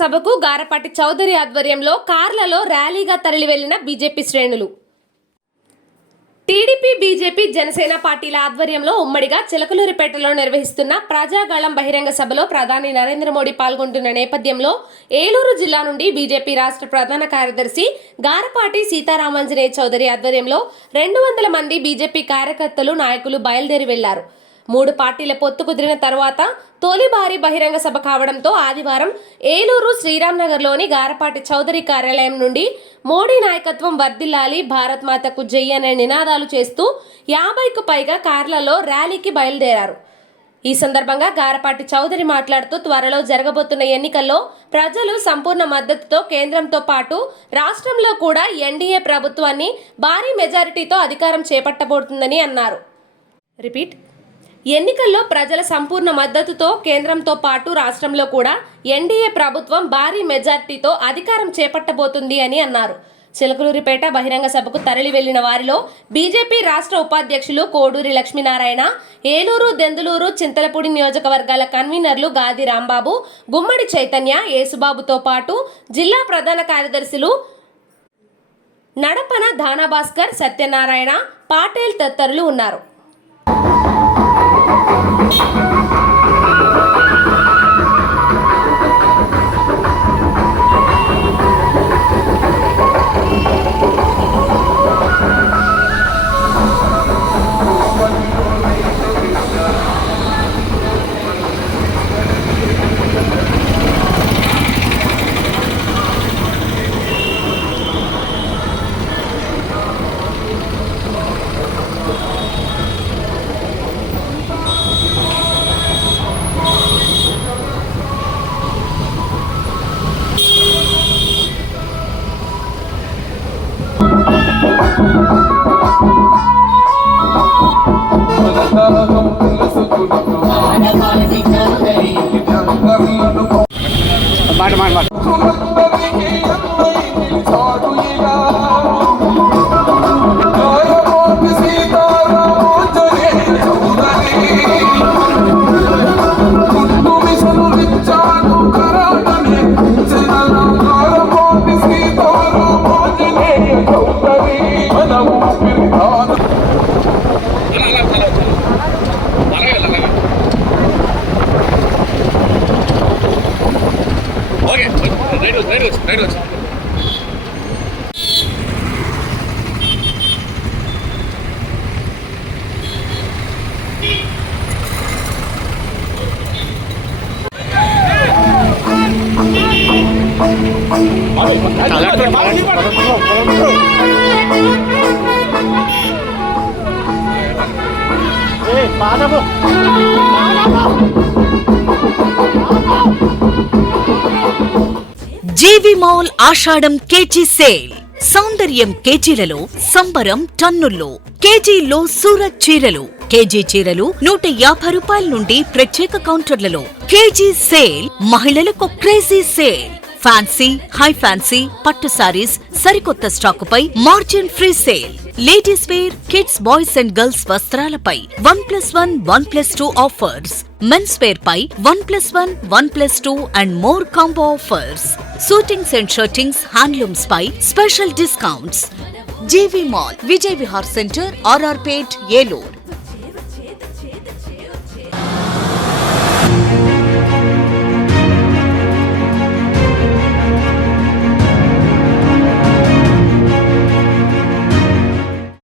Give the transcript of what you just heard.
సభకు గారపాటి చౌదరి ఆధ్వర్యంలో కార్లలో ర్యాలీగా తరలి వెళ్లిన బీజేపీ శ్రేణులు. టీడీపీ, బీజేపీ, జనసేన పార్టీల ఆధ్వర్యంలో ఉమ్మడిగా చిలకలూరిపేటలో నిర్వహిస్తున్న ప్రజాగళం బహిరంగ సభలో ప్రధాని నరేంద్ర మోడీ పాల్గొంటున్న నేపథ్యంలో ఏలూరు జిల్లా నుండి బీజేపీ రాష్ట్ర ప్రధాన కార్యదర్శి గారపాటి సీతారామాంజనేయ చౌదరి ఆధ్వర్యంలో 200 మంది బీజేపీ కార్యకర్తలు, నాయకులు బయలుదేరి వెళ్లారు. 3 పార్టీల పొత్తు కుదిరిన తర్వాత తొలి భారీ బహిరంగ సభ కావడంతో ఆదివారం ఏలూరు శ్రీరాంనగర్లోని గారపాటి చౌదరి కార్యాలయం నుండి మోడీ నాయకత్వం వర్ధిల్లాలి, భారత్ మాతకు జై అనే నినాదాలు చేస్తూ 50కు పైగా కార్లలో ర్యాలీకి బయలుదేరారు. ఈ సందర్భంగా గారపాటి చౌదరి మాట్లాడుతూ త్వరలో జరగబోతున్న ఎన్నికల్లో ప్రజలు సంపూర్ణ మద్దతుతో కేంద్రంతో పాటు రాష్ట్రంలో కూడా ఎన్డీఏ ప్రభుత్వాన్ని భారీ మెజారిటీతో అధికారం చేపట్టబోతుందని అన్నారు. ఎన్నికల్లో ప్రజల సంపూర్ణ మద్దతుతో కేంద్రంతో పాటు రాష్ట్రంలో కూడా ఎన్డీఏ ప్రభుత్వం భారీ మెజార్టీతో అధికారం చేపట్టబోతుంది అని అన్నారు. చిలకలూరిపేట బహిరంగ సభకు తరలి వెళ్లిన వారిలో బీజేపీ రాష్ట్ర ఉపాధ్యక్షులు కోడూరి లక్ష్మీనారాయణ, ఏలూరు, దెందులూరు, చింతలపూడి నియోజకవర్గాల కన్వీనర్లు గాది రాంబాబు, గుమ్మడి చైతన్య, యేసుబాబుతో పాటు జిల్లా ప్రధాన కార్యదర్శులు నడపన ధానాభాస్కర్, సత్యనారాయణ, పాటేల్ తదితరులు ఉన్నారు. జీవి మాల్ ఆషాఢం కేజీ సేల్. సౌందర్యం కేజీలలో, సంబరం టన్నుల్లో. కేజీలో సూరత్ చీరలు, కేజీ చీరలు 150 రూపాయల నుండి ప్రత్యేక కౌంటర్లలో. KG sale. మహిళలకు crazy sale. Fancy, high fancy, పట్టు సారీస్ సరికొత్త స్టాకుపై margin free sale. Ladies wear, kids, boys and girls వస్త్రాలపై 1+1, 1+2 ఆఫర్స్. మెన్స్ వేర్ పై 1+1, 1+2 and more combo offers. Suitings and shirtings, handlooms పై special discounts. GV mall, Vijay Vihar centre, RR Pet, Eluru.